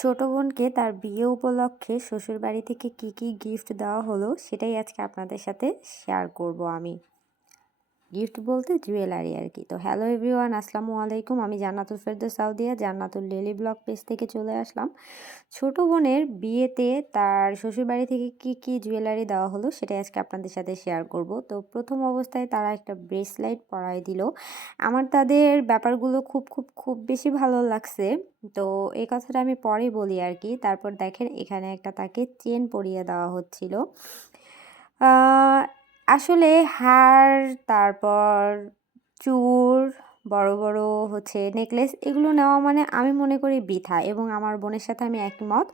ছোট বোনকে তার বিয়ে উপলক্ষে শ্বশুরবাড়ি থেকে কি কি গিফট দেওয়া হলো সেটাই আজকে আপনাদের সাথে শেয়ার করব আমি। গিফট বলতে জুয়েলারি আর কি। তো হ্যালো এভরিওয়ান, আসসালামু আলাইকুম। আমি জান্নাতুল ফেরদৌস সাউদিয়া জান্নাতুল ডেইলি ব্লগ পেজ থেকে চলে আসলাম। ছোট বোনের বিয়েতে তার শ্বশুরবাড়ি থেকে কি কি জুয়েলারি দেওয়া হলো সেটাই আজকে আপনাদের সাথে শেয়ার করব। তো প্রথম অবস্থায় তারা একটা ব্রেসলাইট পরায় দিল। আমার তাদের ব্যাপারগুলো খুব বেশি ভালো লাগছে। তো এই কথাটা আমি পরে বলি আর কি। তারপর দেখেন এখানে একটা তাকে চেন পরিয়ে দেওয়া হচ্ছিল। আসলে হার, তারপর চূড়, বড় বড় নেকলেস এগুলো নেওয়া মানে আমি মনে করি বৃথা, এবং আমার বোনের সাথে আমি একমত।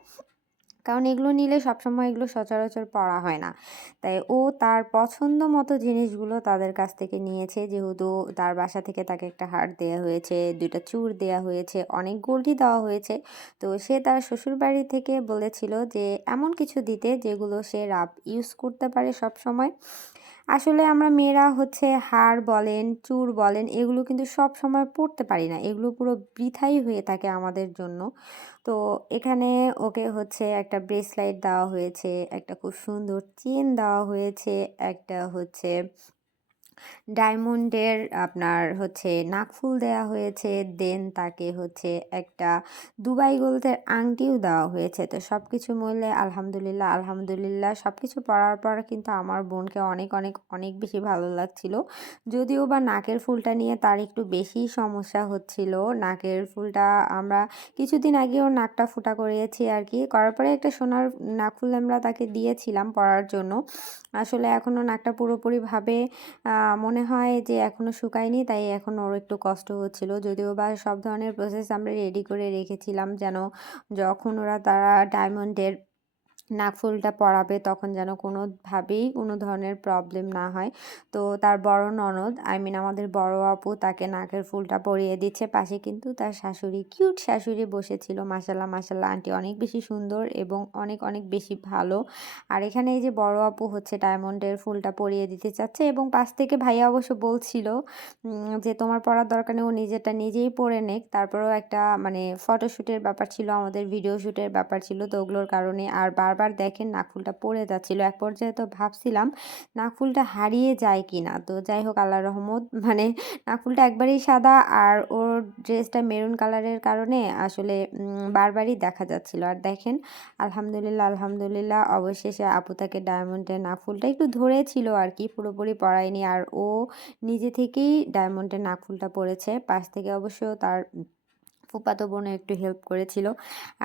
কারণ এগুলো নিলে সবসময় এগুলো সচরাচর পরা হয় না। তাই ও তার পছন্দ মতো জিনিসগুলো তাদের কাছ থেকে নিয়েছে। যেহেতু তার বাসা থেকে তাকে একটা হার দেওয়া হয়েছে, 2টা চূড় দেওয়া হয়েছে, অনেক গোল্ডই দেওয়া হয়েছে। তো সে তার শ্বশুরবাড়ি থেকে বলেছিল যে এমন কিছু দিতে যেগুলো সে ইউজ করতে পারে সব সময়। আসলে আমরা মেয়েরা হার বলেন, চূড় বলেন, এগুলো কিন্তু সব সময় পরতে পারি না। এগুলো পুরো বৃথাই হয়ে থাকে আমাদের জন্য। তো এখানে ওকে একটা ব্রেসলাইট দেওয়া হয়েছে, একটা খুব সুন্দর চেন দেওয়া হয়েছে, একটা ডায়মন্ডের নাকফুল দেয়া হয়েছে। দেন তাকে একটা দুবাই গোল্ডের আংটিও দেওয়া হয়েছে। তো সব কিছু মিলে আলহামদুলিল্লাহ সব কিছু পড়ার পর কিন্তু আমার বোনকে অনেক বেশি ভালো লাগছিল। যদিও বা নাকের ফুলটা নিয়ে তার একটু বেশিই সমস্যা হচ্ছিল। নাকের ফুলটা আমরা কিছুদিন আগে ওর নাকটা ফোঁটা করিয়েছি আর কি। করার পরে একটা সোনার নাকফুল আমরা তাকে দিয়েছিলাম পরার জন্য। আসলে এখনও নাকটা পুরোপুরিভাবে মনে হয় যে এখনও শুকায়নি, তাই এখন ওর একটু কষ্ট হচ্ছিল। যদিও বা সব ধরনের প্রসেস আমরা রেডি করে রেখেছিলাম, যেন যখন তারা ডায়মন্ডের নাকফুলটা পরাবে তখন যেন কোনোভাবেই কোনো ধরনের প্রবলেম না হয়। তো তার বড় ননদ, আমাদের বড় আপু তাকে নাকের ফুলটা পরিয়ে দিচ্ছে। পাশে কিন্তু তার শাশুড়ি, কিউট শাশুড়ি বসেছিল। মাশাল্লাহ আন্টি অনেক বেশি সুন্দর এবং অনেক বেশি ভালো। আর এখানে এই যে বড় আপু ডায়মন্ডের ফুলটা পরিয়ে দিতে চাচ্ছে, এবং পাশ থেকে ভাইয়া অবশ্য বলছিল যে তোমার পরার দরকার নেই, ও নিজেরটা নিজেই পরে নেক। তারপরেও একটা ফটোশ্যুটের ব্যাপার ছিল, আমাদের ভিডিও শ্যুটের ব্যাপার ছিল। তো ওগুলোর কারণে আর বারবার দেখেন নাকফুলটা পড়ে যাচ্ছিল। এক পর্যায়ে তো ভাবছিলাম নাকফুলটা হারিয়ে যায় কিনা। তো যাই হোক, আল্লাহর রহমত নাকফুলটা একবারেই সাদা, আর ওর ড্রেসটা মেরুন কালারের কারণে আসলে বারবারই দেখা যাচ্ছিল। আর দেখেন আলহামদুলিল্লাহ অবশেষে আপু তাকে ডায়মন্ডের নাকফুলটা একটু ধরেছিল আর কি, পুরোপুরি পরায়নি। আর ও নিজে থেকেই ডায়মন্ডের নাকফুলটা পরেছে। পাশ থেকে অবশ্য তার ফুফাতো বোনও একটু হেল্প করেছিল।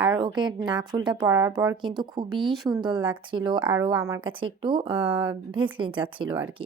আর ওকে নাকফুলটা পরার পর কিন্তু খুবই সুন্দর লাগছিল। আর ও আমার কাছে একটু ভেসলিন চাচ্ছিল আর কি।